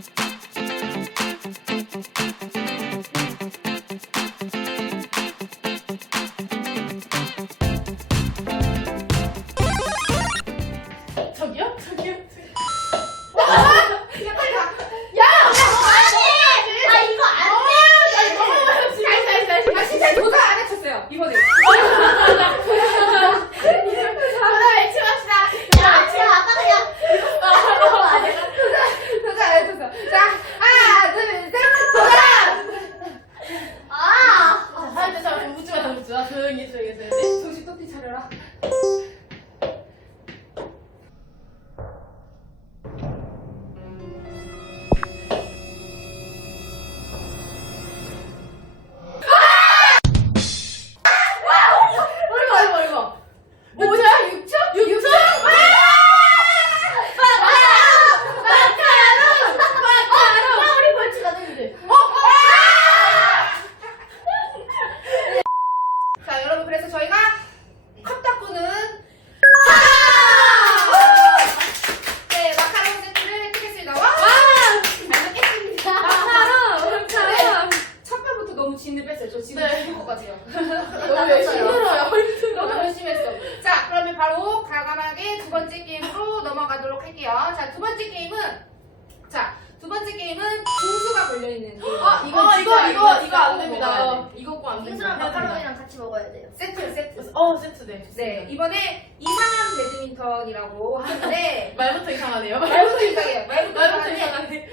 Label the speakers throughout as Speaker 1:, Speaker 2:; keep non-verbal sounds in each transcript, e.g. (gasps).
Speaker 1: Thank you. 번째 게임은 자, 두 번째 게임은 중수가 걸려 있는 게임.
Speaker 2: 아, 이거, 이거, 이거, 이거 안 됩니다. 이거 꼭안 됩니다.
Speaker 3: 빙수랑 마카롱이랑 같이 먹어야 돼요.
Speaker 1: 세트 세트.
Speaker 2: 어, 세트 네.
Speaker 1: 네, 이번에 이상한 배드민턴이라고 하는데 (laughs)
Speaker 2: 말부터 이상하네요.
Speaker 1: 말부터 이상해요. 말부터
Speaker 2: 말부터 이상하네.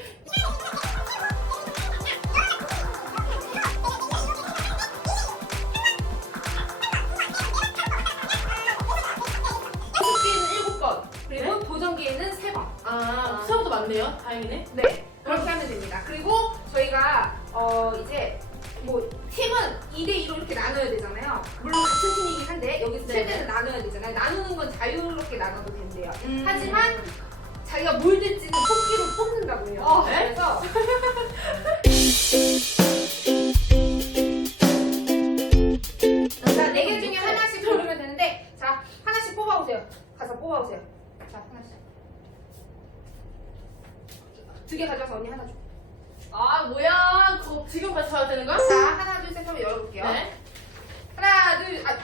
Speaker 2: 아, 생각보다 많네요. 다행이네.
Speaker 1: 네, 그렇게 하면 됩니다. 그리고 저희가 어 이제 뭐 팀은 2대 2로 이렇게 나눠야 되잖아요. 물론 같은 팀이긴 한데 여기서
Speaker 2: 네.
Speaker 1: 최대는 나눠야 되잖아요. 나누는 건 자유롭게 나눠도 된대요.
Speaker 2: 음.
Speaker 1: 하지만 자기가 뭘 될지는 뽑기로 뽑는다고 해요.
Speaker 2: 어, 네?
Speaker 1: 그래서 자, 네 개 중에 하나씩 고르면 되는데 자, 하나씩 뽑아오세요. 가서 뽑아오세요. 자, 하나씩. 두 개 가져와서 언니 하나 줘.
Speaker 2: 아, 뭐야. 그거 지금 같이 가야 되는 거야?
Speaker 1: 자, 하나, 둘, 셋 하면 열어볼게요.
Speaker 2: 네.
Speaker 1: 하나, 둘, 아,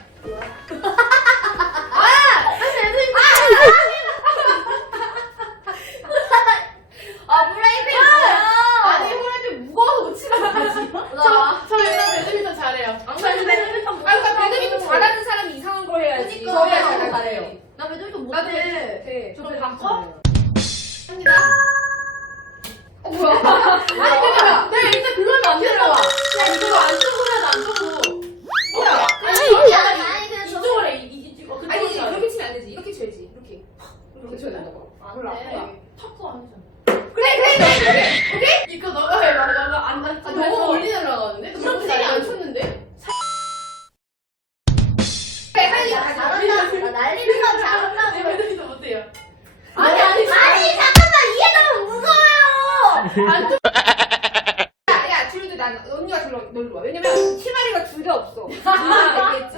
Speaker 3: 아, 프라이팬 뭐야?
Speaker 2: 아니, 후라이팬 무거워서 못 치는 거지.
Speaker 3: 나.
Speaker 2: 저 일단 배드민턴 잘해요.
Speaker 3: 저는 배드민턴 못
Speaker 1: 아, 그러니까. 배드민턴 잘하는 사람이 이상한 걸 해야지.
Speaker 3: 그니까.
Speaker 1: 저야 잘해요.
Speaker 3: 나 배드민턴
Speaker 1: 나도
Speaker 3: 못해.
Speaker 1: 네. 저저
Speaker 2: 배드민턴
Speaker 1: 바꿔? 아니, 그니까.
Speaker 2: 내가 일단 그걸로 안 되나 봐. 야, 이거 안쪽으로 해야 돼, 안쪽으로.
Speaker 1: 뭐야?
Speaker 2: 아니,
Speaker 3: 아니, 아니, 그냥 저-
Speaker 2: 이쪽으로 해, 이, 이, 이, 어, 그쪽으로
Speaker 1: 아니,
Speaker 2: 해야 돼.
Speaker 1: 이렇게 치면 안 되지. 이렇게 쳐야지. 이렇게. 이렇게 쳐야 된다고.
Speaker 3: 안
Speaker 1: 몰라.
Speaker 3: 돼.
Speaker 1: 몰라.
Speaker 2: 탁구 안 되잖아.
Speaker 1: 그래, 그래, 그래. 오케이?
Speaker 2: 이거 너가 해, 너가, 너가 안, 안,
Speaker 3: 아,
Speaker 2: 너무 멀리 날아가는데?
Speaker 3: 그럼
Speaker 2: 세게 안
Speaker 3: 되지.
Speaker 2: 쳤는데?
Speaker 1: 그래, 빨리
Speaker 3: 야,
Speaker 1: 가자.
Speaker 3: 잘한다. 나 날리
Speaker 1: 야, 야, 줄도 난 언니가 들러 놀러 와. 왜냐면 치마리가 둘다 없어. 아, 얘기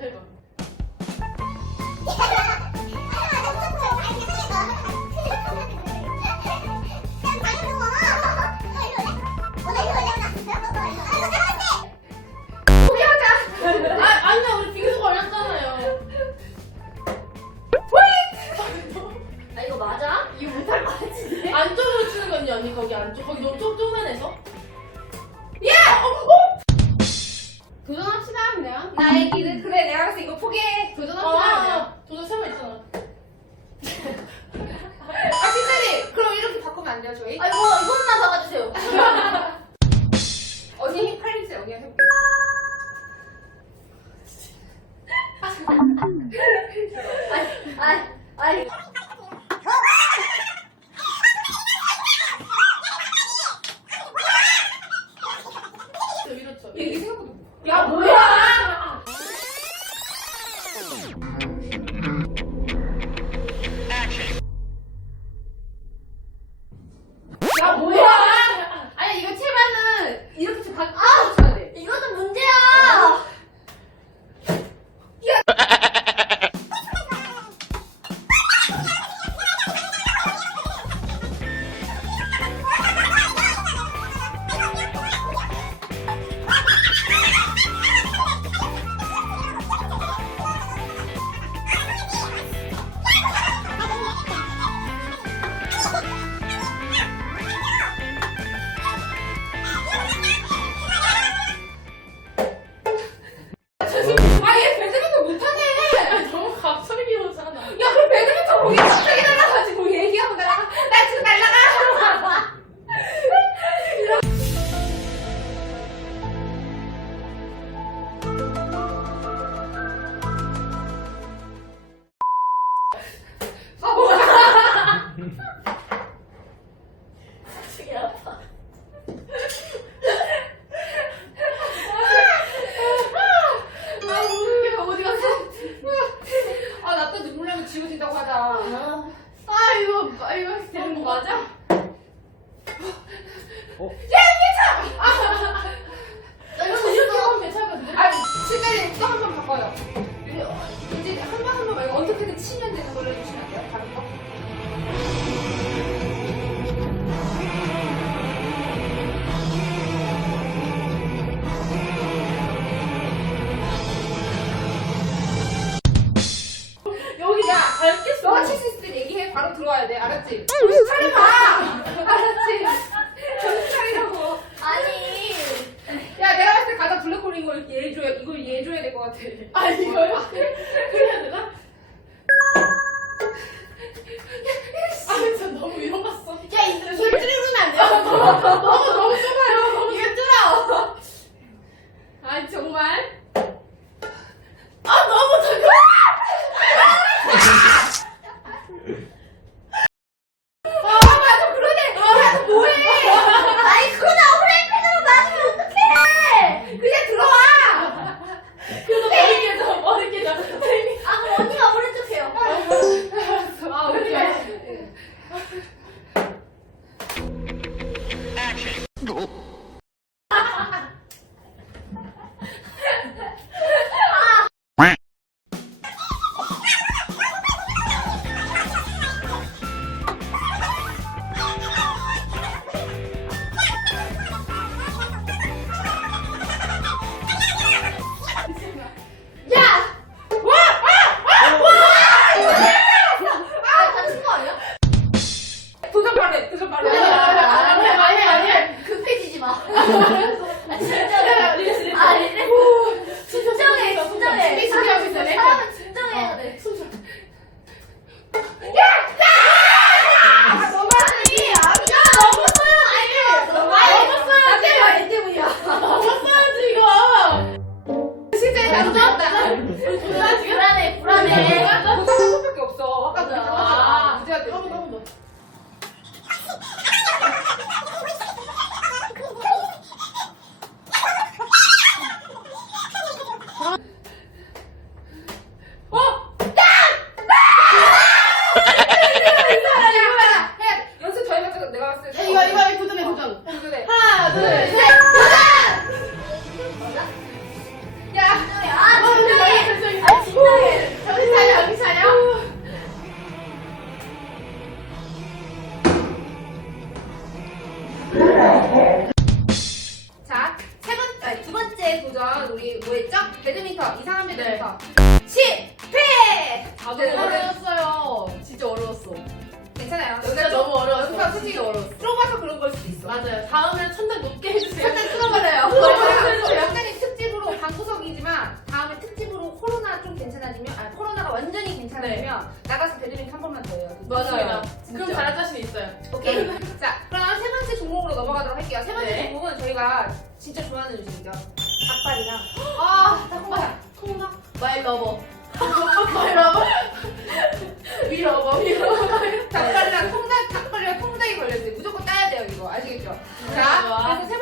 Speaker 2: 해봐, 일단 해봐, 일단 해봐. 아, 아니야, 우리 빙수 걸렸잖아요.
Speaker 3: 아, 이거 맞아? 이거 못할 것 같은데?
Speaker 2: 안쪽으로 치는 건지 언니 거기 안쪽 거기 너무 좀 쪼만해서
Speaker 1: 도전합시다 하면 돼요. 나의 길은 그래 내가 그래서 이거 포기해
Speaker 2: 도전합시다 하면 돼요. 어,
Speaker 1: 도전 처음 했잖아. 아 신사님 그럼
Speaker 3: 이렇게
Speaker 1: 바꾸면 안 돼요 저희?
Speaker 2: 아이고 이거는
Speaker 3: 나
Speaker 1: 잡아주세요. (laughs) 어디 힘 팔리세요 언니가 해볼게요 아이 아이 아이. 우리 이걸 예줘야 이걸 예줘야 될 것 같아.
Speaker 2: 아 이거요? 그래야 되나? 아, 저 아, 너무 위험봤어.
Speaker 3: 야, 이- 입 줄이면 아, 안 돼요?
Speaker 2: 너무 너무 좁아요. 너무
Speaker 3: 입 줄어.
Speaker 2: 아 정말? 아 너무
Speaker 1: 좁아. (laughs) 되면 나가서 대리링 한 번만 더 해요.
Speaker 2: 맞아요. 그럼 잘할 자신 있어요.
Speaker 1: 오케이. 네. (laughs) 자, 그럼 세 번째 종목으로 넘어가도록 할게요. 세 번째
Speaker 2: 네.
Speaker 1: 종목은 저희가 진짜 좋아하는 음식이죠. 닭발이랑. (gasps)
Speaker 2: 아, 닭발. 통닭. 마이 러버. (laughs) 마이 러버. (laughs) 위 러버. 위 러버.
Speaker 1: 닭발이랑 통닭, 닭발이랑 통닭이 걸려있어요. 무조건 따야 돼요, 이거. 아시겠죠?
Speaker 4: 네,
Speaker 1: 자, 그래서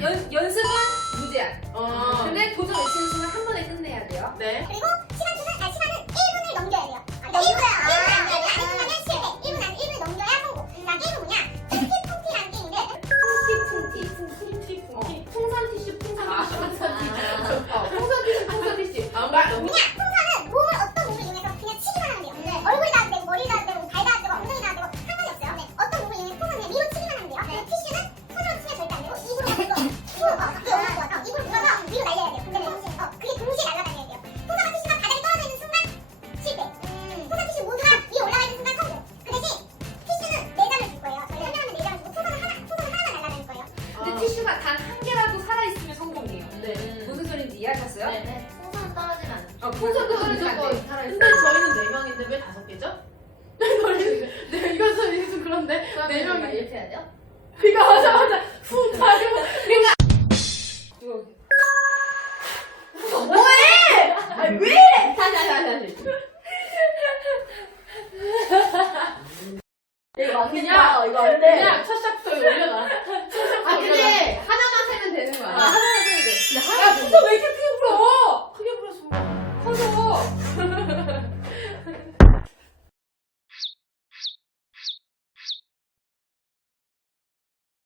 Speaker 1: 연, 연습은 무제한.
Speaker 4: 어.
Speaker 1: 근데
Speaker 3: 티슈가
Speaker 1: 단 한 개라도 살아있으면 성공이에요.
Speaker 4: 네.
Speaker 1: 무슨 소린지 이해하셨어요?
Speaker 4: 네네.
Speaker 3: 풍선 떨어지면 안 돼.
Speaker 1: 아, 어, 풍선도 떨어지면 안 돼.
Speaker 4: 근데 저희는 네 명인데 왜 다섯 개죠? (laughs) 네, 이것은 네, 이거 좀 그런데 네 명이
Speaker 3: 이렇게 해야 돼요?
Speaker 4: 그니까, 와자마자 훅 가지고 뭐해? 아니, 왜 이래? 다시, 다시, 다시, 다시. (laughs) 이거 그냥 이거